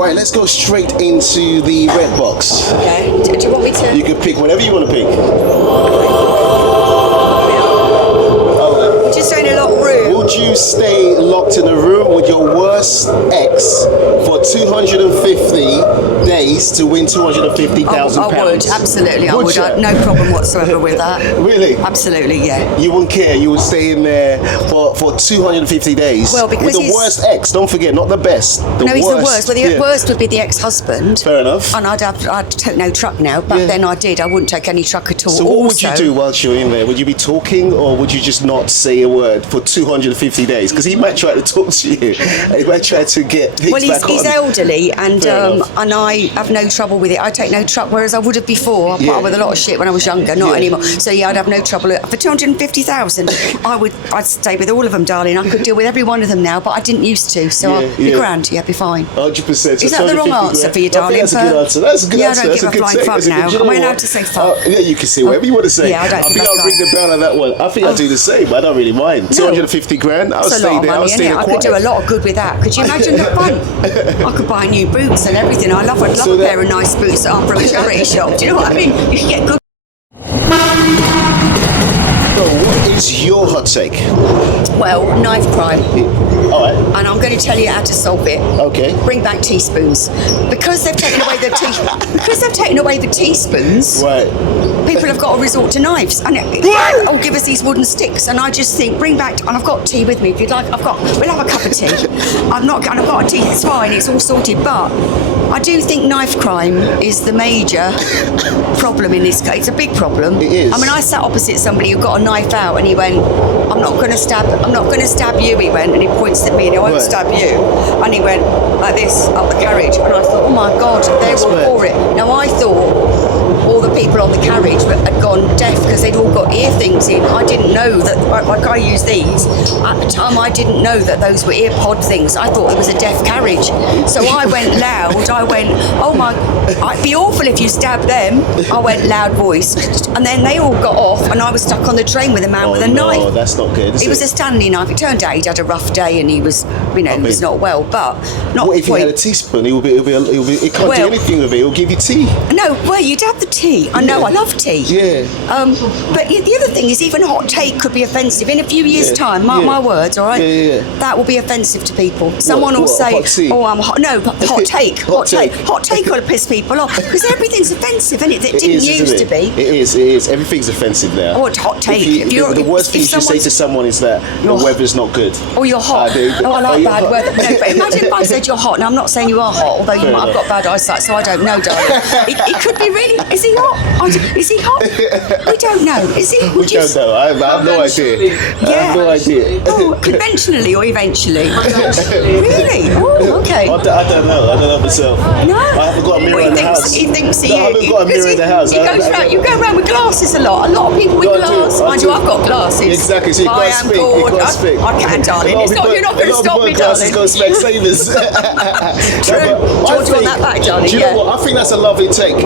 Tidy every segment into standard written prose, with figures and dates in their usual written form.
Right, let's go straight into the red box. Okay. Do you want me to? You can pick whatever you want to pick. We're just doing a lot of room. Would you stay locked in a room with your worst ex for 250 days to win £250,000? I would, absolutely. I would. No problem whatsoever with that. Really? Absolutely, yeah. You wouldn't care. You would stay in there for 250 days. Well, because with the worst ex. Don't forget, not the best. He's the worst. Well, the worst would be the ex-husband. Fair enough. And I'd take no truck now. Back then I did. I wouldn't take any truck at all. So what would you do whilst you're in there? Would you be talking, or would you just not say a word for 250 days? Because he might try to talk to you. He might try to get things back on. He's elderly, and I have no trouble with it. I take no truck, whereas I would have before. I put up with a lot of shit when I was younger, not anymore. So yeah, I'd have no trouble. For 250,000, I'd stay with all of them, darling. I could deal with every one of them now, but I didn't used to. So I'd be grand. Yeah, I'd be fine. 100%. Is that the wrong answer for you, darling? I think that's a good answer. That's a good answer. I don't give a flying fuck now. Am I allowed to say fuck? Yeah, you can say whatever you want to say. Yeah, I think I'll ring the bell on that one. I think I'll do the same. I don't really mind. 250 grand. I'll stay there. I'll stay there. I could do a lot of good with that. Could you imagine the fun? I could buy new boots and everything. I'd love a pair of nice boots that aren't from a charity shop. Do you know what I mean? You can get good. So what is your hot take? Well, knife crime. All right. And I'm going to tell you how to solve it. Okay. Bring back teaspoons. Because they've taken away the teaspoons. Right. People have got to resort to knives. And give us these wooden sticks. And I just think, bring back. And I've got tea with me if you'd like. We'll have a cup of tea. I've got a tea. It's fine. It's all sorted. But I do think knife crime is the major problem in this case. It's a big problem. It is. I mean, I sat opposite somebody who got a knife out, and he went, I'm not going to stab you, he went, and he points at me, and I won't stab you. And he went like this up the carriage, and I thought, oh my God, they're all for it. Now I thought all the people on the carriage had gone deaf because they'd all got ear things in. I didn't know that, like I use these, at the time I didn't know that those were ear pod things. I thought it was a deaf carriage. So I went loud, I went, oh my, it'd be awful if you stabbed them. I went loud voice. And then they all got off, and I was stuck on the train with a man with a knife. Oh, that's not good. It was a Stanley knife. It turned out he'd had a rough day and he was, he was not well. But not. What if he had a teaspoon? It can't do anything with it. It'll give you tea. No, well, you'd have the tea. I know, I love tea. Yeah. But the other thing is, even hot take could be offensive in a few years' time. Mark my words, all right? Yeah. That will be offensive to people. Someone will say, "Oh, I'm hot." No, but hot take. Hot take will piss people off because everything's offensive, isn't it? It didn't used to be. It is. Everything's offensive now. Oh, it's hot take. The worst thing you should say to someone is that the weather's not good. Oh, you're hot. I like bad weather. No, but imagine if I said you're hot. Now, I'm not saying you are hot, although you might have got bad eyesight, so I don't know, darling. It could be really. Is he hot? Is he hot? We don't know. Is he? We don't know. I have no idea. Yeah. I have no idea. Oh, conventionally or eventually? Really? Oh, okay. I don't know myself. No. I haven't got a mirror in the house. He thinks he I haven't got a mirror in the house. You go around with glasses a lot. A lot of people with glasses. Mind you, I've got glasses. Exactly. So you can't speak. You can't speak. I can, darling. You're not going to stop me, darling. Glasses go Specsavers. True. Do you want that back, darling? Do you know what? I think that's a lovely take.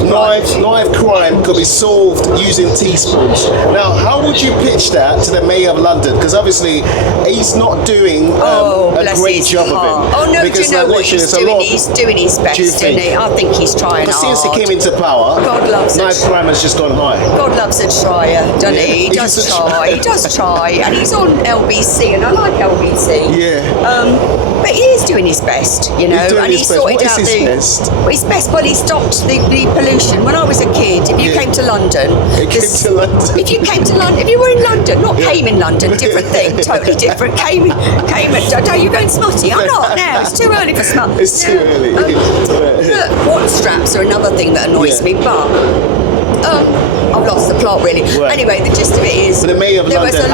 Knife crime could be solved using teaspoons. Now, how would you pitch that to the Mayor of London? Because obviously, he's not doing a great job of it. Oh no, because do you know what he's doing? He's doing his best, isn't he? I think he's trying hard. Since he came into power, God loves knife crime has just gone high. God loves a trier, doesn't he? He does try. He does try, and he's on LBC, and I like LBC. Yeah. But he is doing his best, you know, and he sorted out his best. Well, he stopped the pollution. When I was a kid, if you came to London, if you came to London, if you were in London, not came in London, different thing, totally different. Came. Don't you going smutty? I'm not now. It's too early for smut. It's too early. Look, water straps are another thing that annoys me, but. I've lost the plot really. Right. Anyway, the gist of it is there was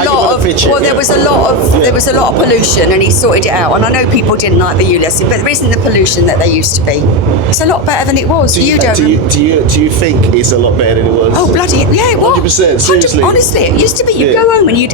a lot of pollution, and he sorted it out. And I know people didn't like the ULEZ, but there isn't the pollution that there used to be. It's a lot better than it was. Do you think it's a lot better than it was? Oh bloody yeah, it was. 100%. Seriously. Honestly, it used to be. You'd go home and you'd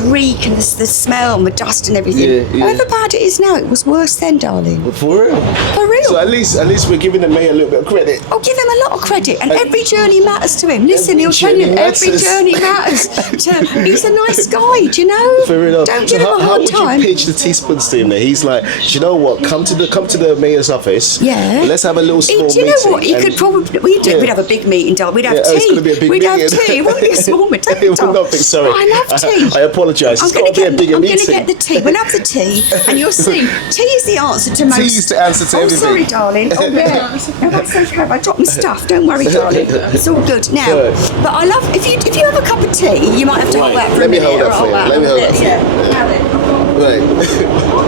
reek, and the smell and the dust and everything. Yeah. However bad it is now, it was worse then, darling. For real. For real. So at least we're giving the Mayor a little bit of credit. Oh, give him a lot of credit, and every journey matters to him. Listen, he'll tell you every journey matters. He's a nice guy, do you know? Fair enough. Don't give him a hard time. How would you pitch the teaspoons to him there? He's like, do you know what? Come to the mayor's office. Yeah. Let's have a little small Do you meeting. know what? You could probably we'd have a big meeting, darling. We'd have tea. It's going to be a big We'd meeting. have tea. It won't be a small meeting. It will not be. Sorry. I love tea. I apologise. It's got to be a bigger meeting. I'm going to get the tea. We'll have the tea, and you'll see. Tea is the answer to most. Tea is the answer to everything. Sorry, darling. Oh yeah. No, that's okay. I dropped my stuff. Don't worry, darling. It's all good now. Good. But I love if you have a cup of tea, you might have to hold that for a minute. Let me hold that for you. Let me hold that for you. Now then. Right.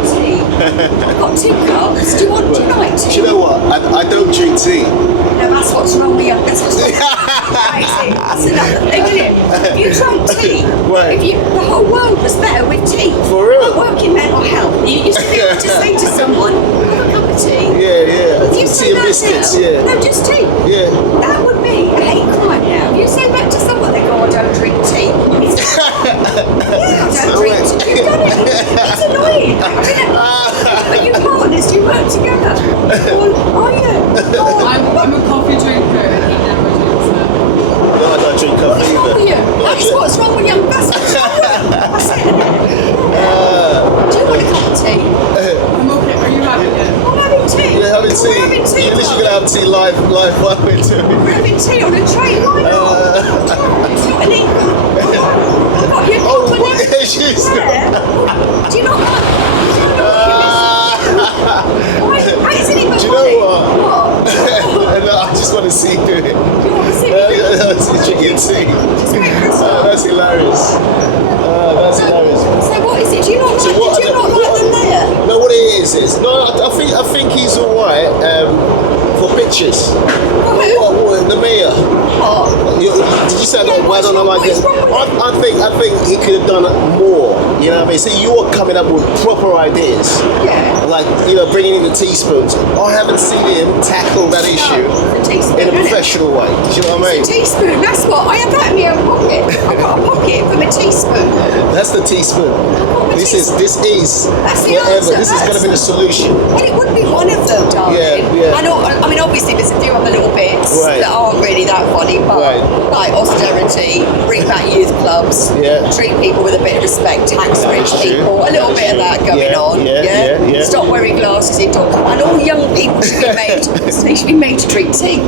Tea. I've got 2 cups. Do you like tea? Do you know what? I don't drink tea. No, that's what's wrong with you. That's what's wrong. Crazy. That's another thing, isn't it? If you drank tea, Right. the whole world was better with tea. For real? I work in mental health. You used to be able to say to someone, have a cup of tea. Yeah. If you say Tea and that biscuits. now, Yeah. no, just tea. Yeah. That would be a hate crime now. If you say back to someone, they go, I don't drink tea. It's yeah, I don't drink tea. You've done it. It's annoying. But you partners, you work together. Well, are you? Oh, I'm a coffee drinker and he never drinks it. No, I don't drink coffee what's wrong either. with you? That's what's wrong with young bastards. That's it. Do you want a cup of tea? I'm okay. Are you having it? I'm having tea. You're having tea. We're having tea. You're literally going to have tea live while we're doing it. We're having tea on a tray. Why not? It's not an equal. I've got your Oh, cup what is this? Do you not like? Why is it even Do you know funny? what? No, I just want to see you do it. Do you want to see me? Drinking tea. Just make Christmas. That's hilarious. That's hilarious. So what is it? Do you not So like? what Do you are not the- like them there? No, what it is no. I think he's all right for pictures. What, the mayor? What? Did you say that? Yeah, Why don't I like what is it? wrong with I think he could have done more. You know what I mean? So you're coming up with proper ideas. Yeah. Like, bringing in the teaspoons. I haven't seen him tackle that issue A teaspoon, in a innit? professional way. Do you know what I mean? Teaspoon, that's what I have that in my own pocket. I've got a pocket from a teaspoon. That's the teaspoon. This is That's the whatever. answer. This is going to be the solution. And it would be one of them, darling. Yeah. I mean, obviously there's a few other little bits Right. that aren't really that funny, but Right. like austerity, bring back youth clubs, Yeah. treat people with a bit of respect, tax That rich is true. people, a little That is bit of true. that going Yeah, on. yeah. Stop wearing glasses indoors. And all young people should be made. They should be made to drink tea.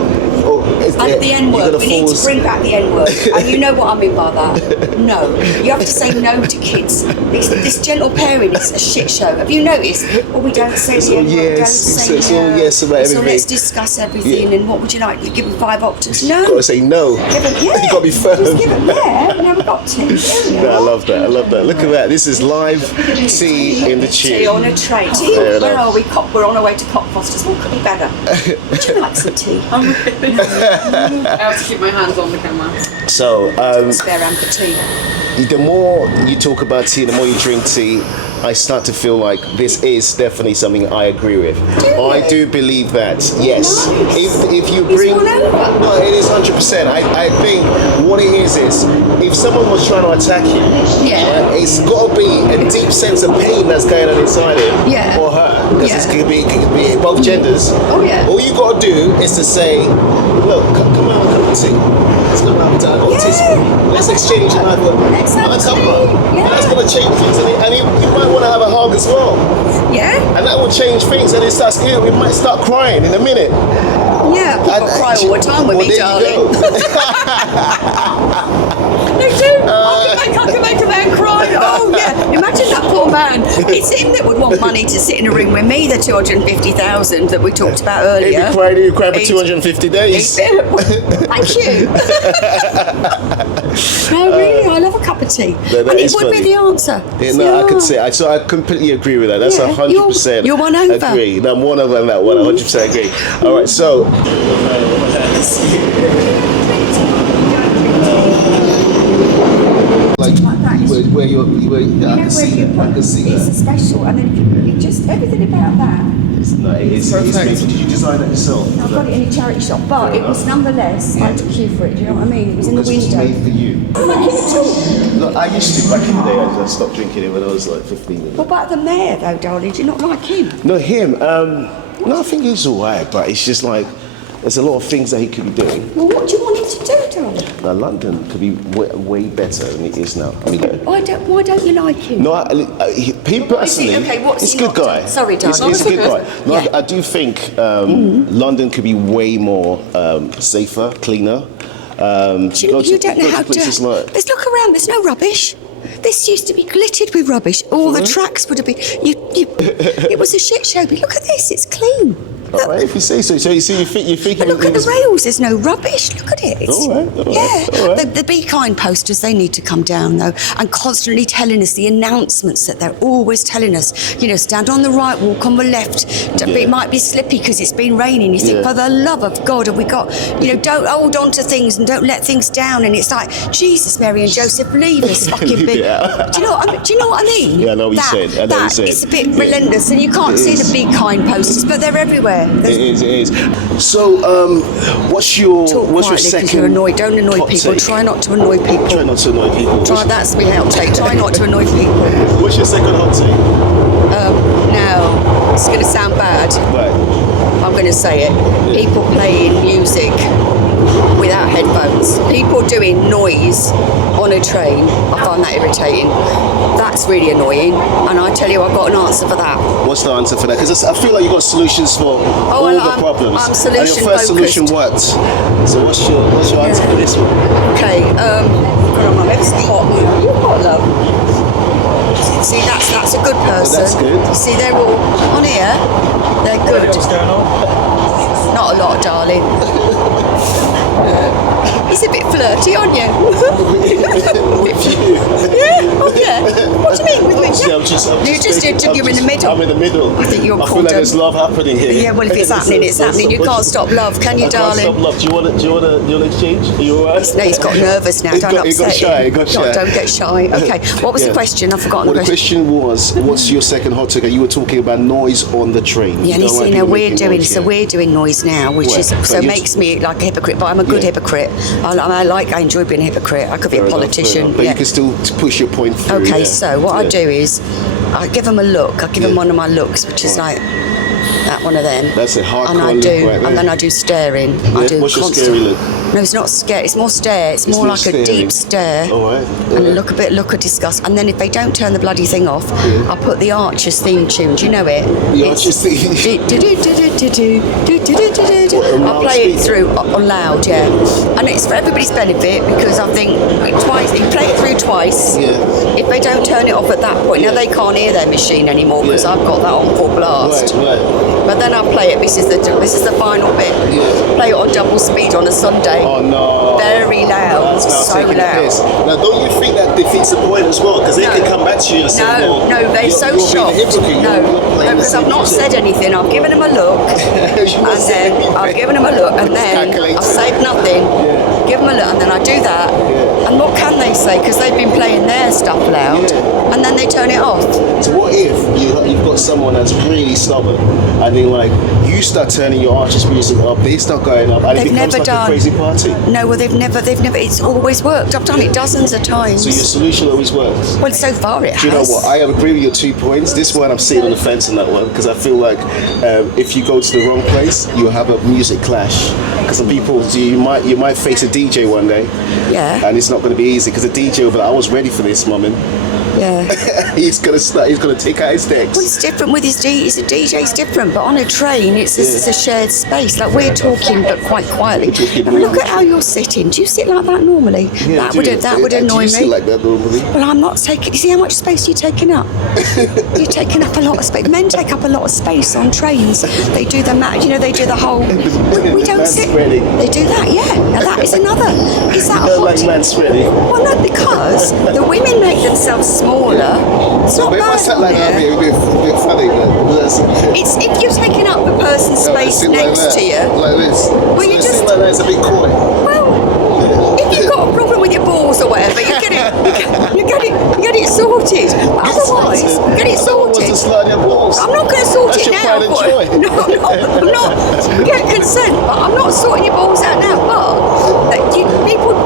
And the N word. We need to bring back the N word. And you know what I mean by that? No. You have to say no to kids. This gentle pairing is a shit show. Have you noticed? Well, we don't say It's the all N word. yes, Don't say it's all no. yes about So everything. let's discuss everything. And what would you like? Give them 5 options. No. You've got to say no. Give them, yeah. You've got to be firm. Just give them, yeah. Now we've got tea. There we No, I are. love that. Look at that. This is live tea in the Tea on tube. a tray. Tea. Fair Where enough. are we? We're on our way to Cockfosters. What could be better? Would you like some tea? I have to keep my hands on the camera. So, Spare hand for tea. the more you talk about tea, the more you drink tea, I start to feel like this is definitely something I agree with. I do believe that, yes. Nice. If you He's bring... won over. No, it is 100%. I think what it is if someone was trying to attack you, Yeah. right, it's got to be a deep sense of pain that's going on inside him Yeah. or her. Because Yeah. it could be both genders. Oh, yeah. All you got to do is to say, look, come on, come and tea. Let's go have a time. Yeah. Let's exchange and have a Exactly. cuppa. Yeah. That's going to change things. And you might want to have a hug as well. Yeah? And that will change things. And it starts, we might start crying in a minute. Yeah, people cry all the time with Well, me, there you darling. go. They do. I can make a man cry. Oh, yeah. Imagine that poor man. It's him that would want money to sit in a room with me, the 250,000 that we talked about earlier. He'd be crying for He'd- 250 days. Thank you. No, really, I love a cup of tea. No, that and it is would funny. be the answer. Yeah, no, I could say. So I completely agree with that. That's Yeah, 100%. you're one over. Agree. No, I'm one over on that one. 100% agree. All right, so. Like where you were, I can see that. I can see It's that. a special, and then you just everything about that. No, it's Perfect. Did you design that yourself? I got it in a charity shop, but it was nonetheless. I had to queue for it. Do you know what I mean? It was in the Because it was window. made for you. I'm like, give it all. Look, I used to back in the day. I stopped drinking it when I was like 15. What about the mayor, though, darling? Do you not like him? No, him. No, I think he's alright, but it's just like there's a lot of things that he could be doing. Well, what do you want him to do, darling? Now, London could be way better than it is now. I mean, Why don't you like him? no, he personally, What's he's a he good not guy. done? Sorry, darling. He's a good guy. No, Yeah. I do think London could be way more safer, cleaner. You don't know how to. Let's look around. There's no rubbish. This used to be glittered with rubbish. All the tracks would have been. It was a shit show. But look at this. It's clean. All right, if you say so. So you think. But look at the rails. There's no rubbish. Look at it. All right. Yeah. All right. The Be Kind posters, they need to come down though, and constantly telling us the announcements that they're always telling us. Stand on the right, walk on the left. It might be slippy because it's been raining. You think, for the love of God, have we got? Don't hold on to things and don't let things down. And it's like, Jesus, Mary and Joseph, leave this fucking big. Yeah. Do you know what I mean? Yeah, I know what you said. It's a bit relentless, and you can't see the Be Kind posters, but they're everywhere. It is. So, what's your second? You're annoyed. Don't annoy people. Take? Try not to annoy people. Try not to annoy people. That's my hot take. Try not to annoy people. What's your second hot take? Now, it's going to sound bad. Right. I'm going to say it. People playing music without headphones. People doing noise on a train. I find that irritating. That's really annoying. And I tell you, I've got an answer for that. What's the answer for that? Because I feel like you've got solutions for all the problems. I'm solution and your first focused. solution worked. So what's your answer for this one? Okay. God, my lips are hot. You're hot, love. See, that's a good person. That's good. See, they're all on here. They're good. What's going on? Not a lot, darling. He's a bit flirty, aren't you? With you? Yeah. Oh, yeah. What do you mean with me? See, I'm just You're in the middle. I'm in the middle. I think you're I feel like there's condom. love happening here. Yeah, well, if it's happening, it's happening. You can't stop love, can you, I can't darling? stop love. Do you want to exchange? Are you alright? No, he's got nervous now. Don't upset He got shy. No, don't get shy. Okay, what was the question? I've forgotten Well, the question. the question was, what's your second hot take? You were talking about noise on the train. Yeah, and don't like people we're making doing noise, we're doing noise now, which Well, is but so you- makes me like a hypocrite. But I'm a good hypocrite. I enjoy being a hypocrite. I could be Fair a enough, politician. but yeah. you can still push your point through. Okay, yeah. so what I do is I give them a look. I give them one of my looks, which is like that one of them. That's a hardcore and I look do, right there. and then I do staring. I do What's your constant. scary look? No, it's not scare. It's more stare. It's more more like staring. a deep stare. All right. And look of disgust. And then if they don't turn the bloody thing off, I'll put the Archers theme tune. Do you know it? The Archers theme. I'll play it through on loud, yeah. And it's for everybody's benefit because I think twice, you play it through twice. Yeah. If they don't turn it off at that point, now they can't hear their machine anymore because I've got that on full blast. Right. But then I'll play it. This is the final bit. Yeah. Play it on double speed on a Sunday. Oh no. Very loud. That's now So taking the loud. piss. Now, don't you think that defeats the point as well? Because they can come back to you and say, No, they're so shocked. No, because I've not said anything. I've given them a look, and then I've given them a look, and then I've said nothing. Give them a look, and then I do that. And what can they say? Because they've been playing their stuff loud, and then they turn it off. So what if you've got someone that's really stubborn, and then like you start turning your Archers music up, they start going up, and it They've becomes never like done a crazy party? No, well, they've never. It's always worked. I've done it dozens of times. So your solution always works. Well, so far it has. Do you know what? I agree with your 2 points. This one, I'm sitting on the fence on that one because I feel like if you go to the wrong place, you'll have a music clash. Because some people, you might face a DJ one day, Yeah. and it's not going to be easy because the DJ will be like, I was ready for this, mummin. Yeah. He's gonna take out his decks. Well, it's different with his he's a DJ, it's different, but on a train, it's a shared space. Like we're talking, but quite quietly. And look at how you're sitting. Do you sit like that normally? That would annoy Do you sit me. like that normally? Well, I'm not taking. You see how much space you're taking up? You're taking up a lot of space. Men take up a lot of space on trains. They do the they do the whole. We don't sit. Manspreading. They do that, yeah. Now that is another. Is that You a don't like hot? manspreading. Well, no, because the women make themselves smaller. It's not But if I bad sat on like that, there. it'd be a bit funny. But that's, It's if you're taking up the person's no, I space sit like next that, to you. like this. Well, you So just- sit like that, it's a bit coy. Well, if you've got a problem with your balls or whatever, you get it sorted. But otherwise, get it Someone wants to sorted. slide their balls. I'm not going to sort That's it your now. pride and joy. No, I'm not. Get consent, but I'm not sorting your balls out now. But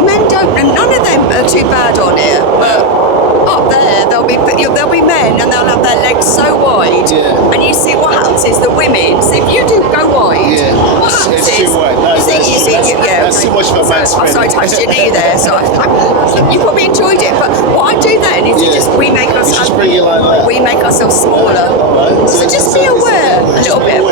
men don't, and none of them are too bad on here. But up there, there'll be men, and they'll have their legs so wide. Yeah. And you see what happens is the women. So if you do go wide, what happens It's too is wide. No, sorry, touched your knee there. So you probably enjoyed it. But what I do then is we make ourselves smaller. Right. So just be aware a little bit.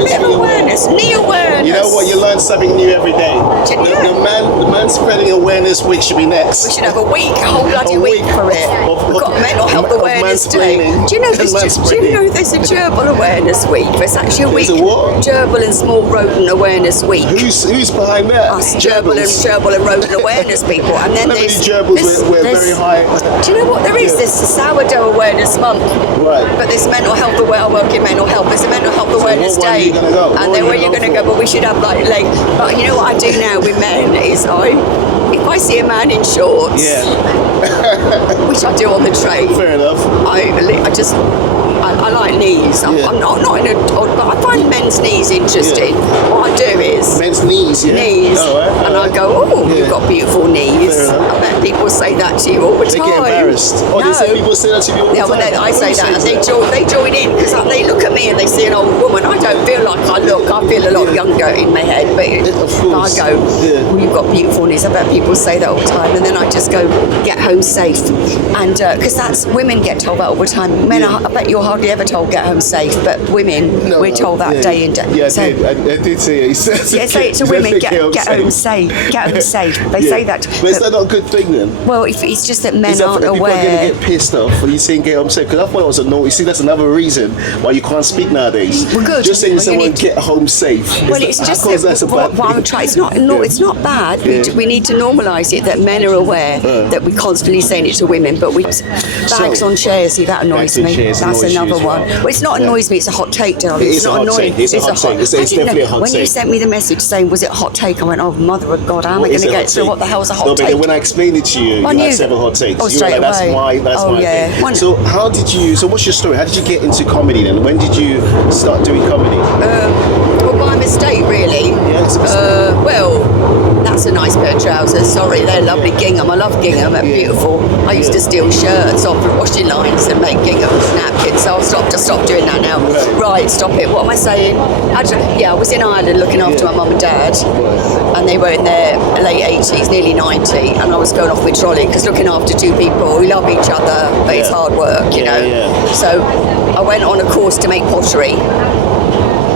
Bit of awareness, knee awareness. You know what? You learn something new every day. The man spreading awareness week should be next. We should have a whole bloody week for it. We've got Mental Health Awareness Day. Do you know there's a gerbil awareness week? There's actually a week. There's a what? Gerbil and Small Rodent Awareness Week. Who's behind that? Us gerbil and rodent awareness people. And then there's gerbils we're very high. Do you know what there is? There's the Sourdough Awareness Month. Right. But there's Mental Health Awareness. I work in mental health. There's a Mental Health Awareness Day. And then where you're going to go? But we should have like. But you know what I do now with men is if I see a man in shorts, which I do on the train. Fair enough. I like knees. I'm not in a. But I find men's knees interesting. Yeah. What I do is men's knees. Yeah. Knees. And I go, you've got beautiful knees. I bet people say that to you all the time. They get embarrassed. They say people say that to you all the time. Yeah, I say that, and they join in because they look at me and they see an old woman. I don't feel like I look. I feel a lot younger in my head, but I go, you've got beautiful knees. I bet people say that all the time, and then I just go, get home safe, and because that's women get told that all the time. Men, I bet you're hardly ever told get home safe, but women, we're told that day in day. Yeah, I did say it. Say it to women, get home safe. Get home safe. They say that. But is that not a good thing then? Well, it's just that men aren't people aware. People are going to get pissed off when you saying get home safe, because I thought it was a no. You see, that's another reason why you can't speak nowadays. Well, good. Just saying to someone get home safe. Well, it's just that what I'm trying. It's not bad. We need to normalise it that men are aware that we're constantly saying it to women, but bags on chairs. See, that annoys me. That's another one. Well, it's not annoys me. It's a hot take, darling. It's not annoying. It's a hot take. It's definitely a hot take. When you sent me the message saying was it a hot take, I went, oh mother of God, how am I going to get through? What the hell's a hot take? No, but when I explained it to you, you had 7 hot takes. You were like, that's my thing. So what's your story? How did you get into comedy then? When did you start doing comedy? Well, by mistake, really. Yes. That's a nice pair of trousers. Sorry, they're lovely gingham. I love gingham. They're beautiful. I used to steal shirts off the washing lines and make gingham napkins. So I'll stop doing that now. Right, stop it. What am I saying? I was in Ireland looking after my mum and dad, and they were in their late 80s, nearly 90, and I was going off with trolley because looking after 2 people who love each other, but it's hard work, you know. So I went on a course to make pottery,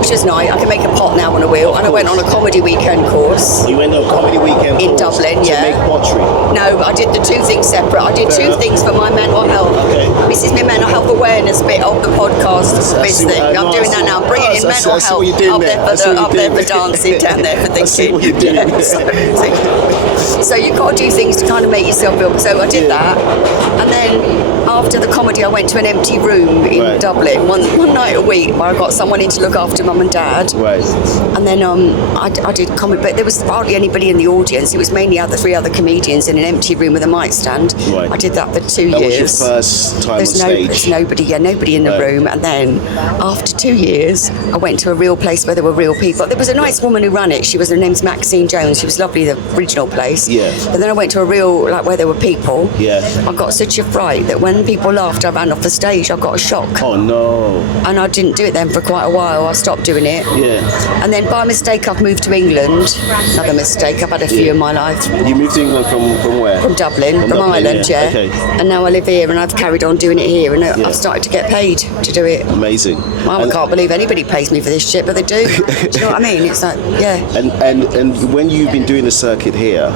which is nice. I can make a pot now on a wheel. And I went on a comedy weekend course. You went on a comedy weekend in Dublin, to make pottery? No, I did the 2 things separate. I did 2 things for my mental health. Okay. This is my mental health awareness bit of the podcast. I'm doing that now. I'm bringing in mental health up there for dancing, down there for thinking. I see what you're doing. So you've got to do things to kind of make yourself feel. So I did that, and then after the comedy, I went to an empty room in Dublin one night a week where I got someone in to look after mum and dad. Right. And then I did comedy, but there was hardly anybody in the audience. It was mainly 3 other comedians in an empty room with a mic stand. Right. I did that for 2 years. That was your first time on stage? There's nobody in the room. And then after 2 years, I went to a real place where there were real people. There was a nice woman who ran it. Her name's Maxine Jones. She was lovely, the original place. Yeah. But then I went to a real, where there were people. Yeah. I got such a fright that when people laughed, I ran off the stage. I got a shock. Oh no. And I didn't do it then for quite a while. I stopped doing it. Yeah. And then by mistake, I've moved to England. Another mistake. I've had a few in my life. You moved to England from where? From Dublin, from Ireland, yeah. Okay. And now I live here, and I've carried on doing it here, and I've started to get paid to do it. Amazing. I can't believe anybody pays me for this shit, but they do. Do you know what I mean? It's like, yeah. And when you've been doing the circuit here,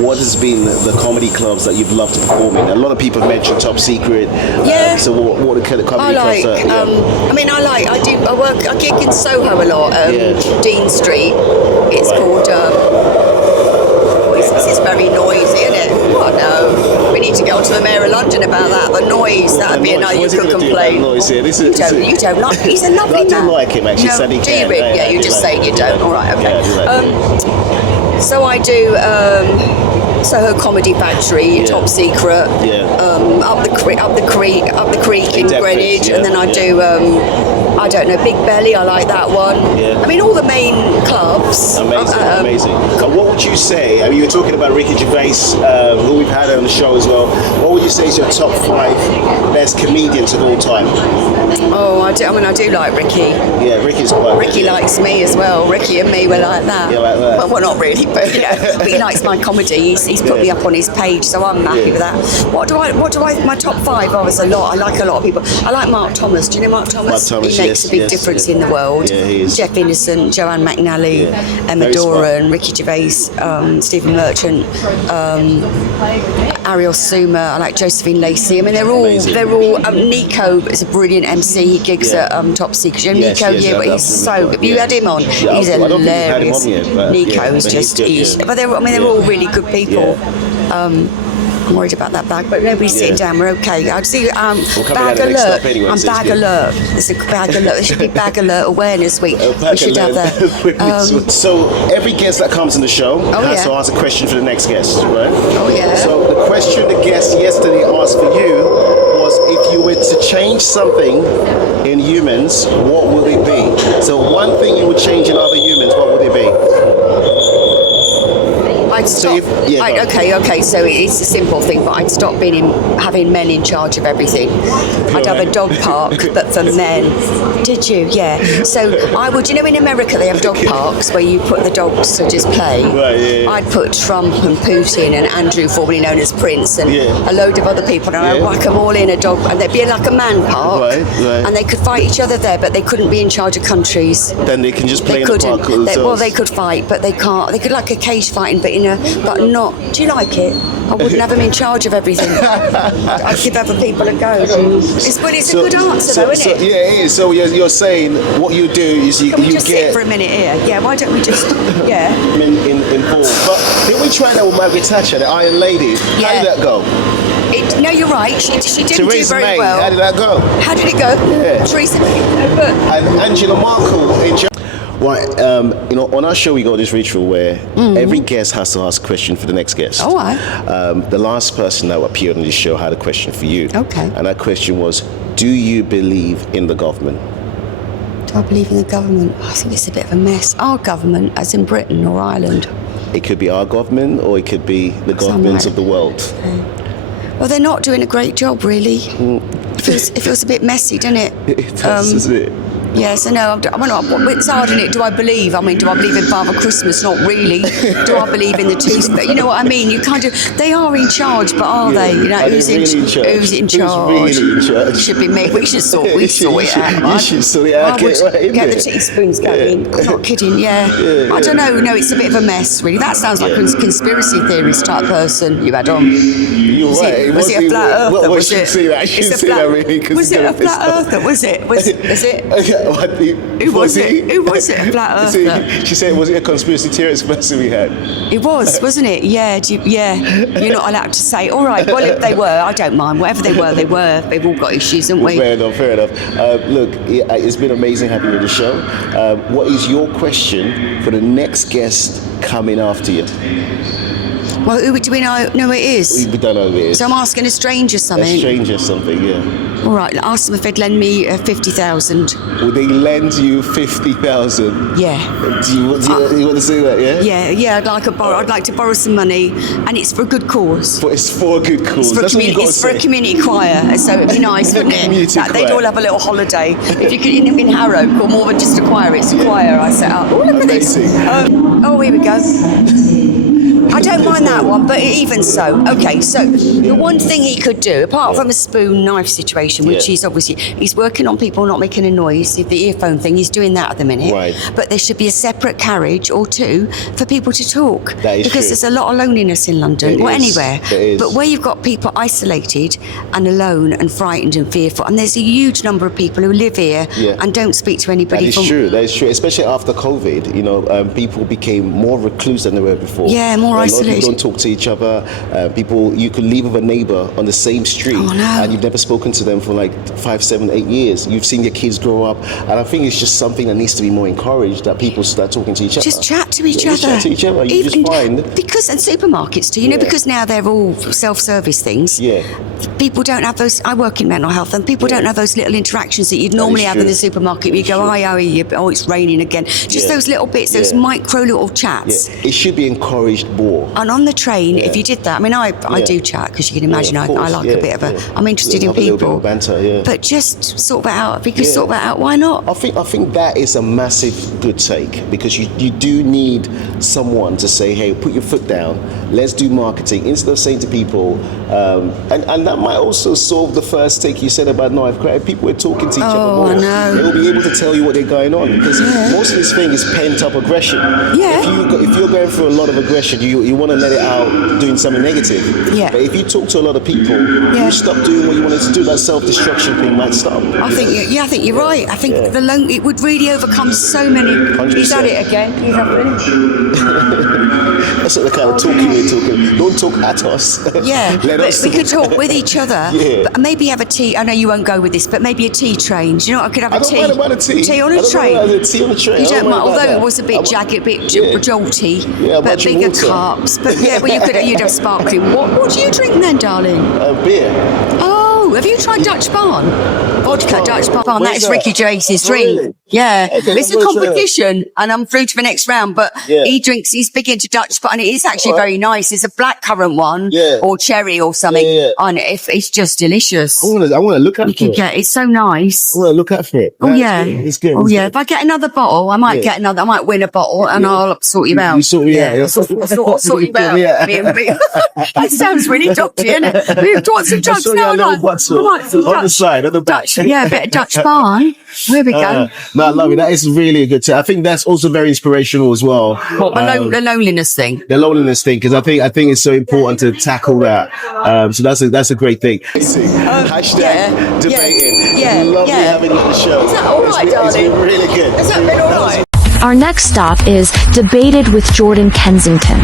what has been the comedy clubs that you've loved to perform in? A lot of people have mentioned Top Secret. Yeah. So what are the comedy clubs? I gig in Soho a lot. Dean Street. It's called. It's very noisy, isn't it? I know. We need to go to the Mayor of London about that. The noise. That'd be enough. You could complain. You don't like. He's a lovely man. I do like him actually. No, do you really? Yeah, you're just saying you don't. All right. Okay. So I do. Soho Comedy Factory, Top Secret, up the creek in Greenwich, and then I I don't know, Big Belly, I like that one. Yeah. I mean, all the main clubs. Amazing. And what would you say? I mean, you were talking about Ricky Gervais, who we've had on the show as well. What would you say is your top 5 best comedians of all time? Oh, I do like Ricky. Yeah, Ricky's quite. Ricky likes me as well. Ricky and me were like that. Yeah, like that. Well, not really, but but he likes my comedy. He's put me up on his page, so I'm happy with that. What do I? My top 5? Oh, there's a lot. I like a lot of people. I like Mark Thomas. Do you know Mark Thomas? Mark Thomas, he makes a big difference in the world. Yeah, he is. Jeff Innocent, Joanne McNally, Emma Very Doran, smart. Ricky Gervais, Stephen Merchant, Ariel Suma. I like Josephine Lacey. I mean, they're all. Amazing. Nico is a brilliant MC. He gigs at Top Secret. You know Yes, Nico, yes, but I've he's so. absolutely Have you had him on? Yeah, He's I don't think we've had him hilarious. on yet, but Nico's but just. he's good, But they're all really good people. Yeah. I'm worried about that bag, but nobody's sitting down. We're okay. I'd see bag at the next alert. stop anyway, I'm so it's bag good. alert. It's a bag alert. There should be bag alert awareness week. We should have that. So every guest that comes in the show has to ask a question for the next guest, right? Oh yeah. So the question the guest yesterday asked for you was, if you were to change something in humans, what would it be? So one thing you would change in other humans, what would it be? I'd stop. Okay. So it's a simple thing, but I'd stop having men in charge of everything. I'd have a dog park, but for men. Did you? Yeah. So I would. You know, in America they have dog parks where you put the dogs to just play. Right. Yeah. I'd put Trump and Putin and Andrew, formerly known as Prince, and a load of other people, and I'd whack them all in a dog, and there'd be like a man park, Right. and they could fight each other there, but they couldn't be in charge of countries. Then they can just play They in the couldn't. park themselves. Well, they could fight, but they can't. They could like a cage fighting, but not. Do you like it? I wouldn't have them in charge of everything. I'd give other people a go. It's a good answer, though, isn't it? Yeah, it is. So you're saying what you do is you Can we just get sit for a minute here? Yeah. Why don't we just? Yeah. involved. But did we try that with Margaret Thatcher, the Iron Lady? How Yeah. did that go? No, you're right. She didn't Theresa do very May, well. how did that go? How did it go? Yeah. Theresa May. Good. And Angela Merkel in Germany. Right, on our show we got this ritual where every guest has to ask a question for the next guest. All right. The last person that appeared on this show had a question for you. Okay. And that question was, do you believe in the government? Do I believe in the government? I think it's a bit of a mess. Our government, as in Britain or Ireland. It could be our government or it could be the governments of the world. Well, they're not doing a great job, really. It feels a bit messy, doesn't it? It does, isn't it? Yes, I know. It's hard, isn't it? Do I believe? I mean, do I believe in Father Christmas? Not really. Do I believe in the tooth? You know what I mean? You kind of. They are in charge, but are they? You know, Who's really in charge? Who's in charge? Who's really in charge? Should be me. We should sort it out. You should sort it out. I would Right, get the innit? teaspoons going. I'm not kidding. Yeah. I don't know. No, it's a bit of a mess, really. That sounds like a conspiracy theorist type person you had on. You're right. Was it a flat earther? Well, Was I shouldn't say that really. Was it a flat earther? Was it? Was it? Who was it? Who was it? A flat earther? She said, was it a conspiracy theorist person we had? It was, wasn't it? Yeah. You're not allowed to say. All right. Well, if they were, I don't mind. Whatever they were, they were. They've all got issues, haven't we? Fair enough. Look, it's been amazing having you on the show. What is your question for the next guest coming after you? Well, who do we know who it is? We don't know who it is. So I'm asking a stranger something. A stranger something, yeah. All right. Ask them if they'd lend me 50,000. Would they lend you 50,000? Yeah. Do you want to say that? Yeah. Yeah. I'd like to borrow some money, and it's for a good cause. But it's for a good cause. It's for a community choir, so it'd be nice, wouldn't it? They'd all have a little holiday. If you could in Harrow, or more than just a choir, it's a choir I set up. Oh, look at this. Here we go. I don't mind that one, but even so. Okay, so the one thing he could do, apart from a spoon knife situation, which he's working on people not making a noise, the earphone thing, he's doing that at the minute. Right. But there should be a separate carriage or two for people to talk. That is because true. there's a lot of loneliness in London, anywhere. But where you've got people isolated and alone and frightened and fearful, and there's a huge number of people who live here and don't speak to anybody. That is true, especially after COVID, people became more recluse than they were before. Yeah, more lot of isolated. people don't talk to each other. People, you could live with a neighbor on the same street, and you've never spoken to them for like 5, 7, 8 years. You've seen your kids grow up, and I think it's just something that needs to be more encouraged, that people start talking to each other. Just chat to each other. Chat to each other. You just find because and supermarkets too. You know, because now they're all self-service things. Yeah. People don't have those. I work in mental health, and people don't have those little interactions that you'd normally have in the supermarket. You go, "Hi, how are you? Oh, it's raining again." Just those little bits, those micro little chats. Yeah. It should be encouraged more. And on the train, if you did that, I mean, I do chat because you can imagine I like a bit of a. I'm interested in people. A little bit of banter, But just sort that out. If you could sort that out, why not? I think that is a massive good take, because you do need someone to say, hey, put your foot down, let's do marketing, instead of saying to people, and that might also solve the first take you said about knife crime. People are talking to each other more. I know. They'll be able to tell you what they're going on, because most of this thing is pent up aggression. Yeah. If you're going through a lot of aggression, you want to let it out doing something negative. Yeah. But if you talk to a lot of people, you stop doing what you wanted to do. That self-destruction thing might stop. I think you're right. I think it would really overcome so many. 100%. He's at it again. He's That's what the kind of talking we're talking. Don't talk at us. Yeah, Let us we could talk with each other. Yeah. But maybe have a tea. I know you won't go with this, but maybe a tea train. Do you know what? I could have a tea. I don't mind about a tea. Tea on a I don't train. mind about a tea on a train. You don't mind, about although that. it was a bit jagged, a bit jolty, Yeah, but bigger water. cups. But you'd have sparkling. What do you drink then, darling? Beer. Oh, have you tried Dutch Barn? Vodka, Dutch Barn. Where's That is that? Ricky Jace's Oh, drink. really? Yeah, Okay, it's a I'm gonna try competition, and I'm through to the next round. But he's big into Dutch Barn, and it is actually very nice. It's a blackcurrant one, or cherry or something, and it's just delicious. I want to look at it. It's so nice. I want to look out for it. Oh yeah, it's good. Oh yeah. If I get another bottle, I might get another. I might win a bottle, and I'll sort you out. You sort me out. I'll sort you out. Yeah. That sounds really doctor, isn't it? We have got some drugs now. On the side, on the back. Yeah, a bit of Dutch Barn. There we go. No, I love it. That is really a good tip. I think that's also very inspirational as well. What, the loneliness thing? The loneliness thing, because I think it's so important to tackle that. So that's a great thing. Hashtag debating. Yeah, Lovely having you on the show. Is that all right, It's been darling? really good. Has that been all right? Our next stop is Debated with Jordan Kensington.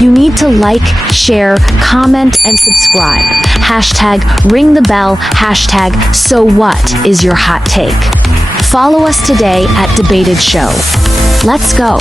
You need to like, share, comment, and subscribe. Hashtag ring the bell. Hashtag so what is your hot take? Follow us today at Debated Show. Let's go.